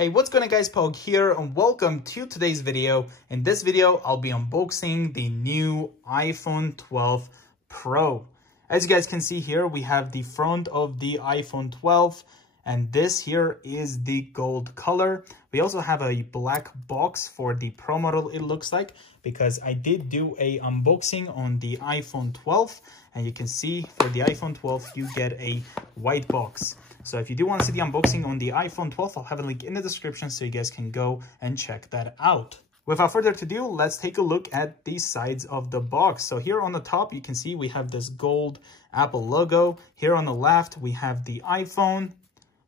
Hey, what's going on guys, Pog here and welcome to today's video. In this video, I'll be unboxing the new iPhone 12 Pro. As you guys can see here, we have the front of the iPhone 12 and this here is the gold color. We also have a black box for the Pro model, it looks like, because I did do a unboxing on the iPhone 12 and you can see for the iPhone 12 you get a white box. So if you do want to see the unboxing on the iPhone 12, I'll have a link in the description so you guys can go and check that out. Without further ado, let's take a look at the sides of the box. So here on the top, you can see we have this gold Apple logo. Here on the left, we have the iPhone.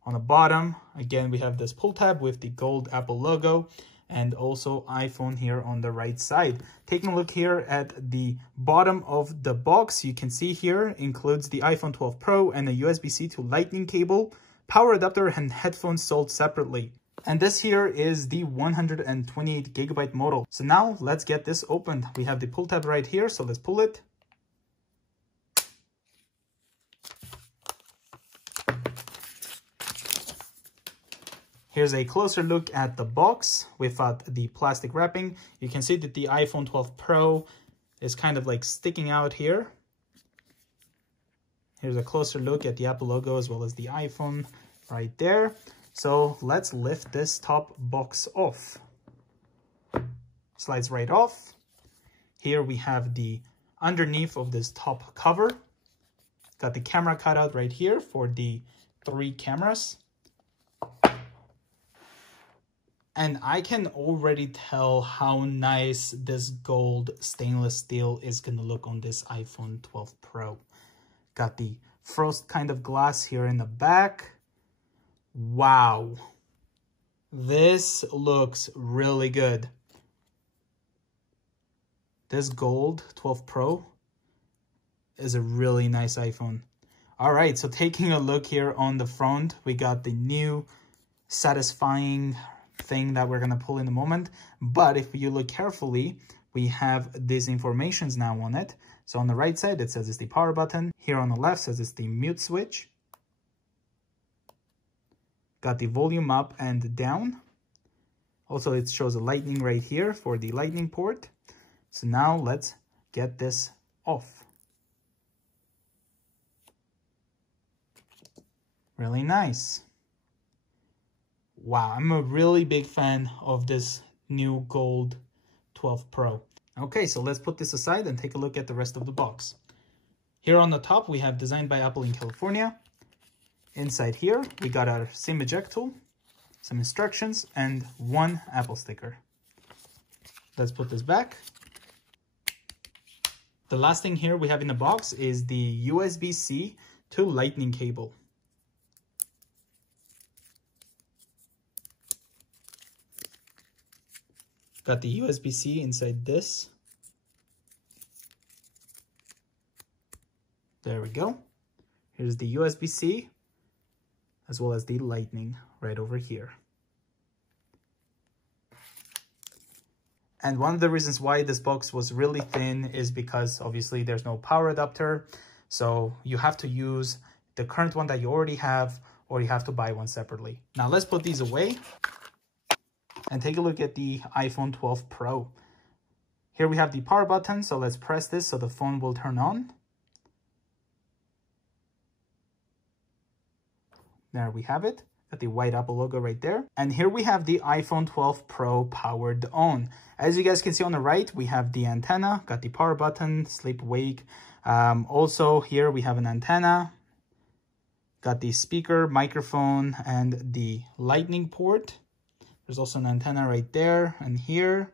On the bottom, again, we have this pull tab with the gold Apple logo and also iPhone here on the right side. Taking a look here at the bottom of the box, you can see here includes the iPhone 12 Pro and a USB-C to Lightning cable, power adapter and headphones sold separately. And this here is the 128 gigabyte model. So now let's get this opened. We have the pull tab right here, so let's pull it. Here's a closer look at the box without the plastic wrapping. You can see that the iPhone 12 Pro is kind of like sticking out here. Here's a closer look at the Apple logo as well as the iPhone right there. So let's lift this top box off. Slides right off. Here we have the underneath of this top cover. Got the camera cutout right here for the 3 cameras. And I can already tell how nice this gold stainless steel is going to look on this iPhone 12 Pro. Got the frost kind of glass here in the back. Wow. This looks really good. This gold 12 Pro is a really nice iPhone. All right, so taking a look here on the front, we got the new satisfying thing that we're going to pull in a moment, but if you look carefully, we have these informations now on it. So on the right side it says it's the power button. Here on the left says it's the mute switch. Got the volume up and down. Also it shows a lightning right here for the lightning port. So now let's get this off. Really nice. Wow, I'm a really big fan of this new gold 12 Pro. Okay, so let's put this aside and take a look at the rest of the box. Here on the top, we have designed by Apple in California. Inside here, we got our SIM eject tool, some instructions, and 1 Apple sticker. Let's put this back. The last thing here we have in the box is the USB-C to Lightning cable. Got the USB-C inside this. There we go. Here's the USB-C as well as the Lightning right over here. And one of the reasons why this box was really thin is because obviously there's no power adapter. So you have to use the current one that you already have, or you have to buy one separately. Now let's put these away and take a look at the iPhone 12 Pro. Here we have the power button, so let's press this so the phone will turn on. There we have it. Got the white Apple logo right there. And here we have the iPhone 12 Pro powered on. As you guys can see on the right, we have the antenna, got the power button, sleep, wake. Also here we have an antenna, got the speaker, microphone, and the lightning port. There's also an antenna right there and here.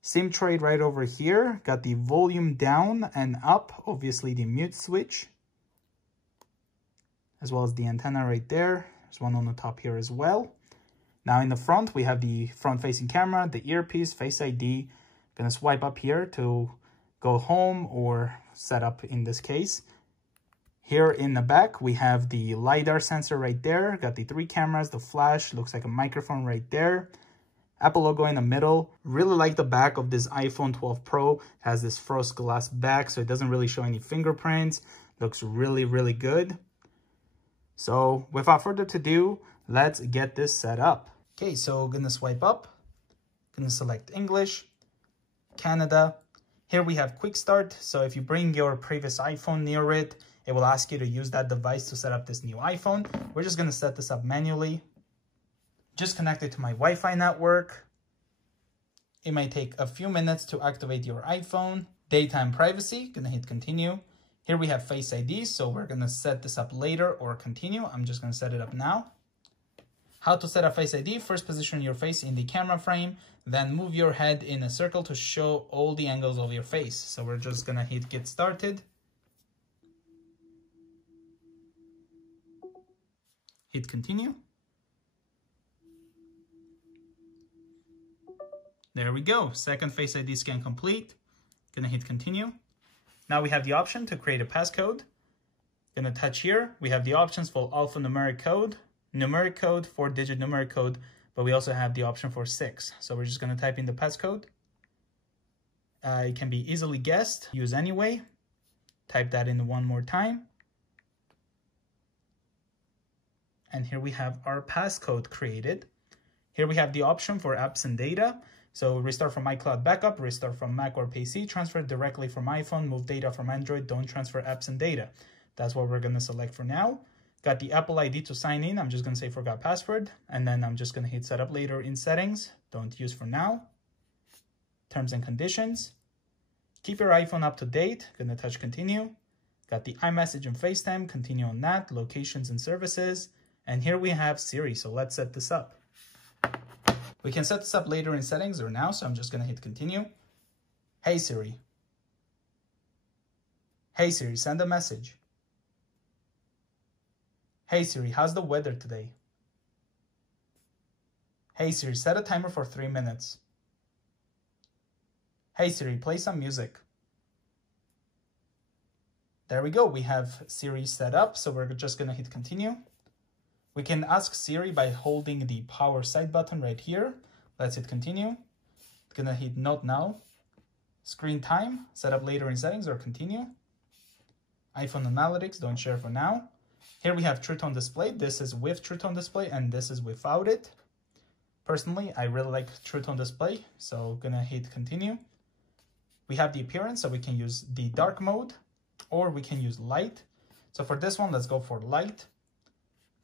SIM tray right over here. Got the volume down and up, obviously the mute switch, as well as the antenna right there. There's one on the top here as well. Now in the front, we have the front-facing camera, the earpiece, Face ID. Gonna swipe up here to go home or set up in this case. Here in the back, we have the LiDAR sensor right there. Got the 3 cameras, the flash, looks like a microphone right there. Apple logo in the middle. Really like the back of this iPhone 12 Pro. It has this frost glass back, so it doesn't really show any fingerprints. Looks really, really good. So without further ado, let's get this set up. Okay, so gonna swipe up, gonna select English, Canada. Here we have quick start. So if you bring your previous iPhone near it, it will ask you to use that device to set up this new iPhone. We're just gonna set this up manually. Just connect it to my Wi-Fi network. It might take a few minutes to activate your iPhone. Daytime privacy, gonna hit continue. Here we have Face ID, so we're gonna set this up later or continue. I'm just gonna set it up now. How to set up Face ID: first position your face in the camera frame, then move your head in a circle to show all the angles of your face. So we're just gonna hit get started. Hit continue. There we go, second Face ID scan complete. Gonna hit continue. Now we have the option to create a passcode. Gonna touch here. We have the options for alphanumeric code, numeric code, 4-digit numeric code, but we also have the option for 6. So we're just gonna type in the passcode. It can be easily guessed, use anyway. Type that in one more time. And here we have our passcode created. Here we have the option for apps and data. So restart from iCloud backup, restart from Mac or PC, transfer directly from iPhone, move data from Android, don't transfer apps and data. That's what we're gonna select for now. Got the Apple ID to sign in. I'm just gonna say forgot password, and then I'm just gonna hit setup later in settings. Don't use for now. Terms and conditions. Keep your iPhone up to date. Gonna touch continue. Got the iMessage and FaceTime, continue on that. Locations and services. And here we have Siri, so let's set this up. We can set this up later in settings or now, so I'm just gonna hit continue. Hey Siri. Hey Siri, send a message. Hey Siri, how's the weather today? Hey Siri, set a timer for 3 minutes. Hey Siri, play some music. There we go, we have Siri set up, so we're just gonna hit continue. We can ask Siri by holding the power side button right here. Let's hit continue. Gonna hit not now. Screen time, set up later in settings or continue. iPhone analytics, don't share for now. Here we have True Tone Display. This is with True Tone Display and this is without it. Personally, I really like True Tone Display, so gonna hit continue. We have the appearance, so we can use the dark mode or we can use light. So for this one, let's go for light.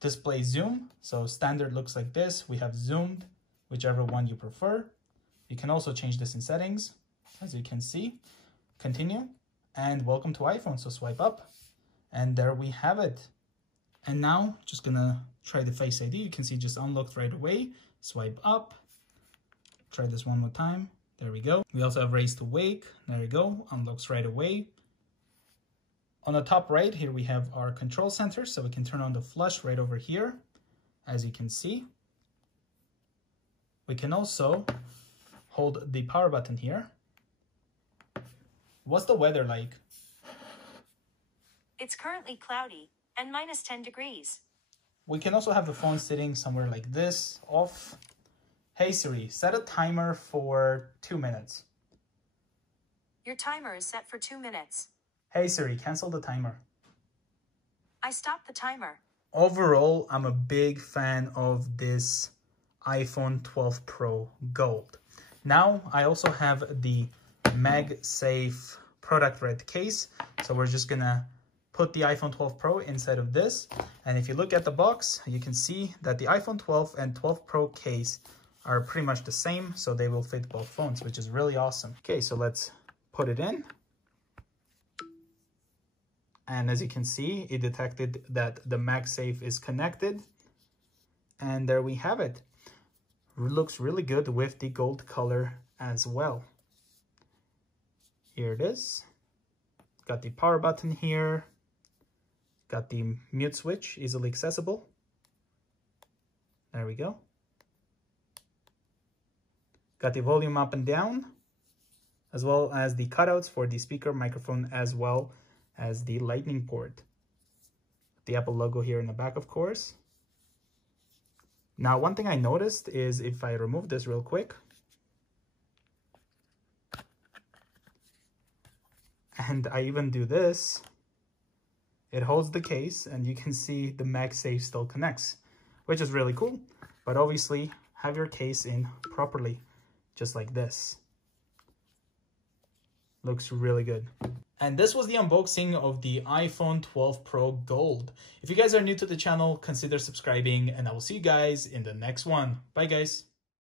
Display zoom, so standard looks like this. We have zoomed, whichever one you prefer. You can also change this in settings, as you can see. Continue, and welcome to iPhone, so swipe up, and there we have it. And now, just gonna try the Face ID. You can see just unlocked right away. Swipe up, try this one more time. There we go. We also have raise to wake, there we go, unlocks right away. On the top right, here we have our control center, so we can turn on the flush right over here, as you can see. We can also hold the power button here. What's the weather like? It's currently cloudy and minus 10 degrees. We can also have the phone sitting somewhere like this, off. Hey Siri, set a timer for 2 minutes. Your timer is set for 2 minutes. Hey Siri, cancel the timer. I stopped the timer. Overall, I'm a big fan of this iPhone 12 Pro Gold. Now, I also have the MagSafe product red case. So we're just gonna put the iPhone 12 Pro inside of this. And if you look at the box, you can see that the iPhone 12 and 12 Pro case are pretty much the same. So they will fit both phones, which is really awesome. Okay, so let's put it in. And as you can see, it detected that the MagSafe is connected. And there we have it. Looks really good with the gold color as well. Here it is. Got the power button here. Got the mute switch, easily accessible. There we go. Got the volume up and down, as well as the cutouts for the speaker, microphone, as well as the lightning port. The Apple logo here in the back, of course. Now, one thing I noticed is if I remove this real quick, and I even do this, it holds the case and you can see the MagSafe still connects, which is really cool. But obviously, have your case in properly, just like this. Looks really good. And this was the unboxing of the iPhone 12 Pro Gold. If you guys are new to the channel, consider subscribing, and I will see you guys in the next one. Bye guys.